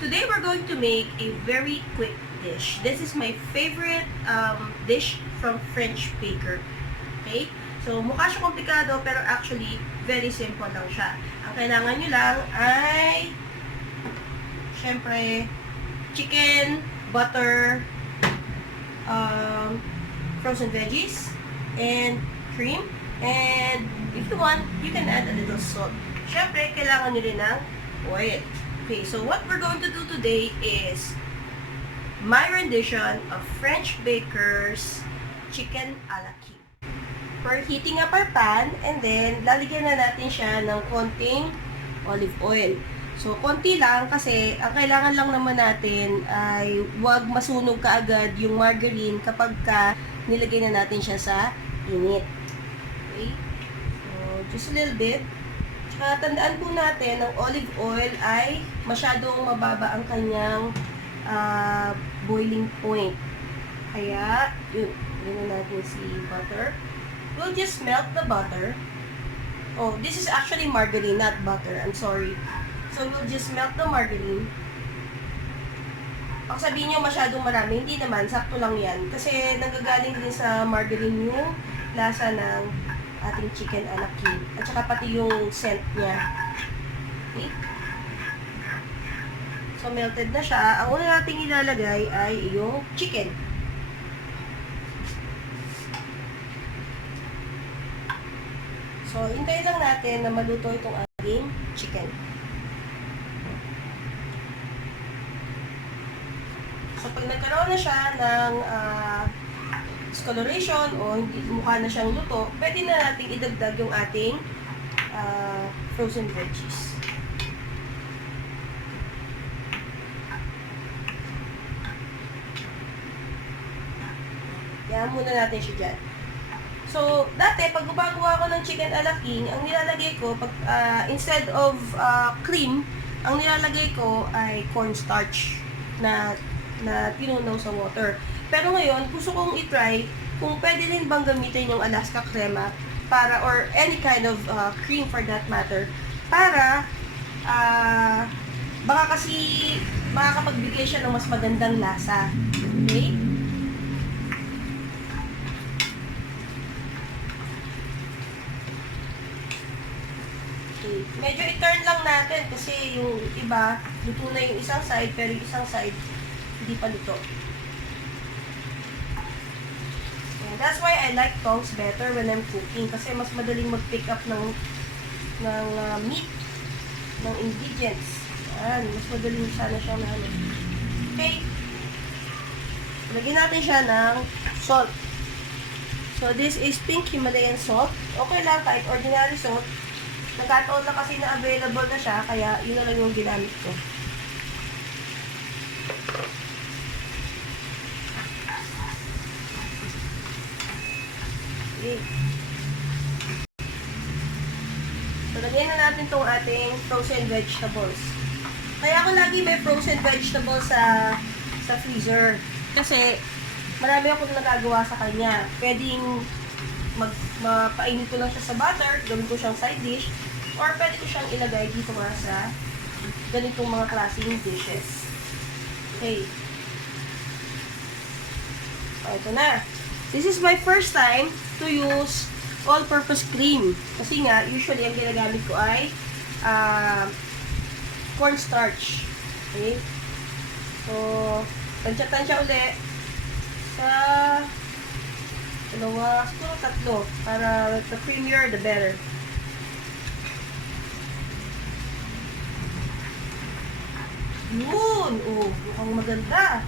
Today we're going to make a very quick dish. This is my favorite dish from French baker. Okay? So, mukha siya komplikado pero actually, very simple lang siya. Ang kailangan nyo lang ay syempre, chicken, butter, frozen veggies, and cream. And if you want, you can add a little salt. Syempre, kailangan nyo rin ng oil. Okay, so what we're going to do today is my rendition of French baker's chicken a la king. We're heating up our pan and then lalagyan na natin siya ng konting olive oil. So, konti lang kasi ang kailangan lang naman natin ay huwag masunog kaagad yung margarine kapag nilagay na natin siya sa init. Okay? So, just a little bit. Tandaan po natin, ang olive oil ay masyadong mababa ang kanyang boiling point. Kaya, yun na natin si butter. We'll just melt the butter. Oh, this is actually margarine, not butter. I'm sorry. So, we'll just melt the margarine. Pag sabihin nyo masyadong marami, hindi naman, sakto lang yan. Kasi nanggagaling din sa margarine yung lasa ng ating chicken a la king. At saka pati yung scent niya. Okay? So, melted na siya. Ang una nating ilalagay ay yung chicken. So, hintayin lang natin na maluto itong ating chicken. So, pag nagkaroon na siya ng discoloration o hindi mukha na siyang luto, pwede na natin idagdag yung ating frozen veggies. Yan muna natin siya dyan. So, dati, pag gumagawa ko ng chicken a la king, ang nilalagay ko, instead of cream, ang nilalagay ko ay cornstarch na tinunaw sa water. Pero ngayon, gusto kong i-try kung pwede rin bang gamitin yung Alaska crema para, or any kind of cream for that matter, para baka kasi makakapagbigay siya ng mas magandang lasa. Okay? Okay. Medyo i-turn lang natin kasi yung iba, luto na yung isang side, pero yung isang side, hindi pa luto. That's why I like tongs better when I'm cooking kasi mas madaling mag-pick up ng meat, ng ingredients. Yan, mas madaling sana siyang namin. Okay. Lagyan natin siya ng salt. So, this is pink Himalayan salt. Okay lang, kahit ordinary salt. Nagkataon na kasi na available na siya, kaya yun na lang yung ginamit ko. Okay. So, lagyan na natin itong ating frozen vegetables. Kaya ako lagi may frozen vegetables sa freezer. Kasi, marami akong nagagawa sa kanya. Pwedeng mapainit ko lang siya sa butter, gawin ko siyang side dish, or pwede ko siyang ilagay dito nga sa ganitong mga klaseng dishes. Okay. So, ito na. This is my first time to use all-purpose cream. Kasi nga, usually, ang ginagamit ko ay cornstarch. Okay? So, tansya-tansya uli sa dalawa, siguro tatlo. Para the creamier, the better. Yun! Oh, mukhang maganda.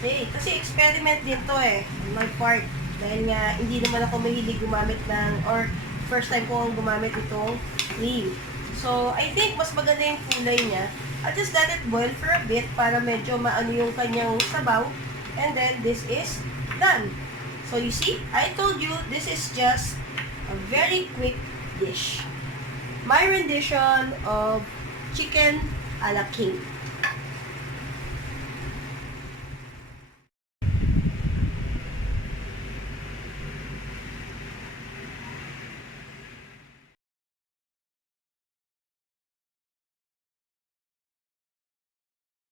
Okay, kasi experiment din to on my part. Dahil nga, hindi naman ako mahilig gumamit or first time ko gumamit itong cream. So, I think mas maganda yung kulay niya. I'll just let it boil for a bit para medyo maano yung kanyang sabaw. And then, this is done. So, you see, I told you, this is just a very quick dish. My rendition of chicken a la king.